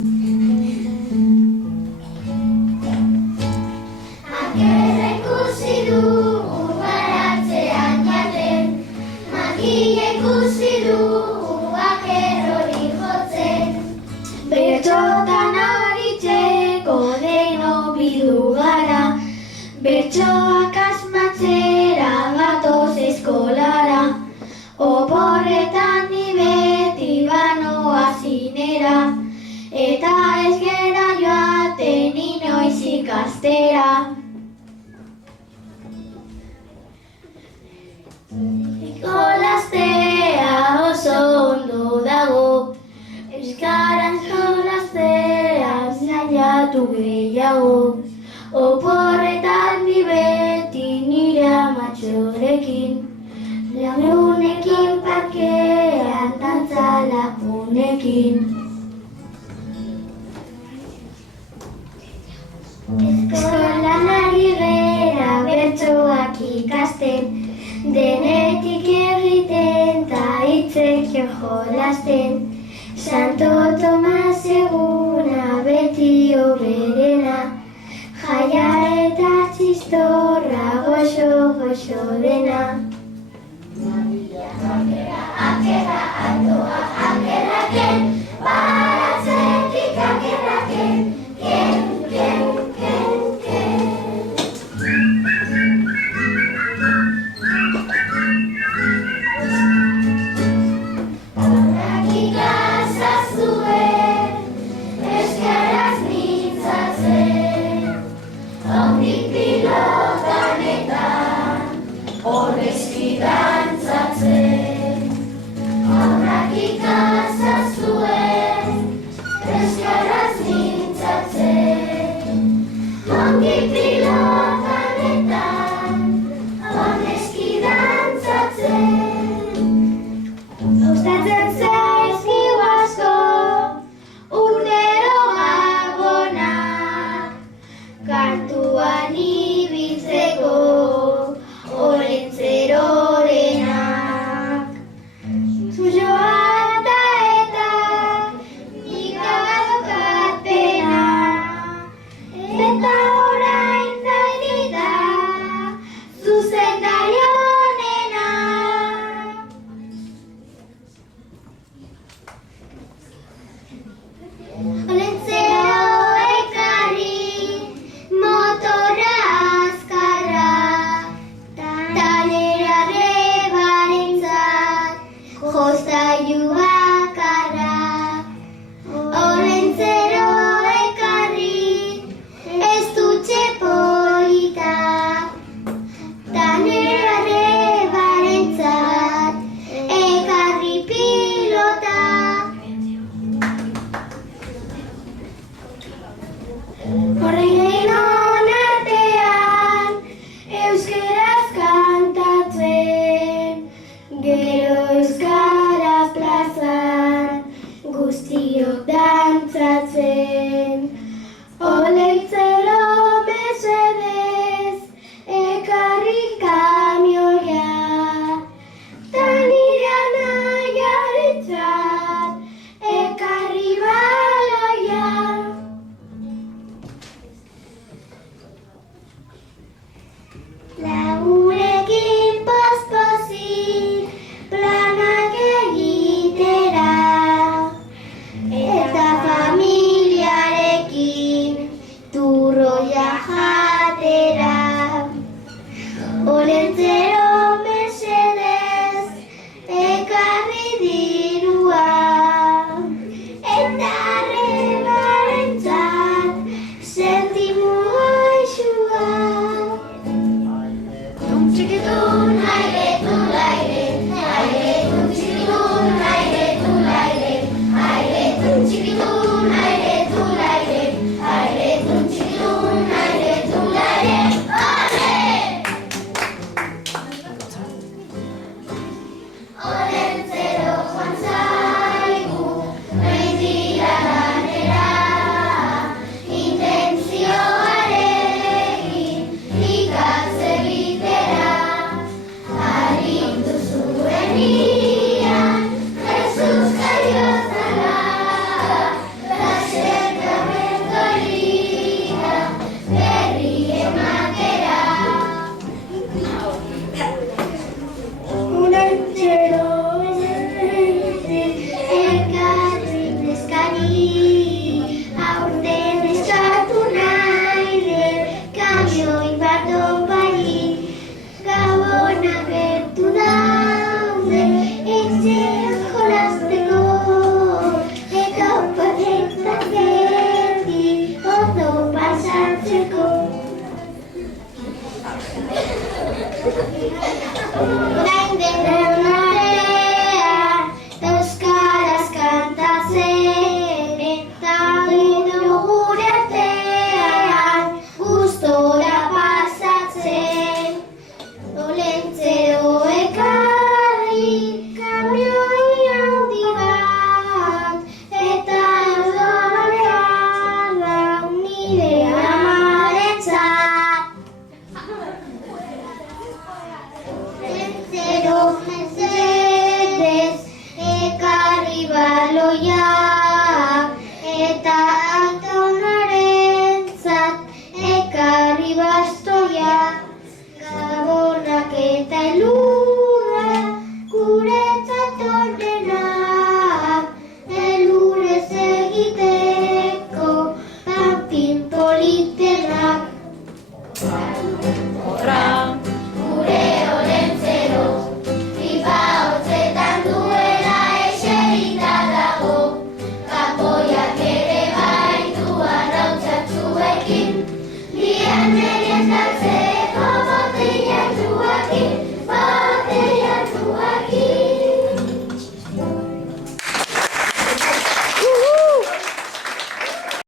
Akerra ikusi dugu baratzean jaten, makila ikusi dugu akerrori jotzen. Bertxotan aritzeko deno bildu gara, bertsoak asmatzera gatoz eskolara. Oporretan ni beti banoa zinera, eta ez gera joaten inoiz ikastera. Jolastea oso ondo dago, euskaraz jolastea saiatu gehiago. Oporretan ni beti nire amatxorekin, lagunekin parkean dantza lagunekin. Eskolan ari gera bertsoak ikasten, denetik egiten ta hitzekin jolasten. Santo Tomas eguna beti oberena, jaia eta txistorra goxo dena. Akerra aldoa akerraken, baratzetik akerraken, ken. Horrak ikasazuen, euskaraz mintzatzen, ondik pilotanetan, horrezki dantzatzen. Horrak ikasazuen, euskaraz mintzatzen, ondik pilotanetan, horrezki dantzatzen. Gustatzen zaizkigu asko, urtero gabonak, kantuan ibiltzeko, olentzerorenak. Zuzoa eta nik daukat pena, eta orain zainita zuzendari onena. Olentzero ekarri, motorra azkarra, tanera rebarentzat, jostailu bakarra. Olentzero ekarri, ez dutxe polita, tanera rebarentzat, ekarri pilota. Horren artean, euskeraz kantatzen, gero euskaraz plazan, guztiok dantzatzen. Oleitzen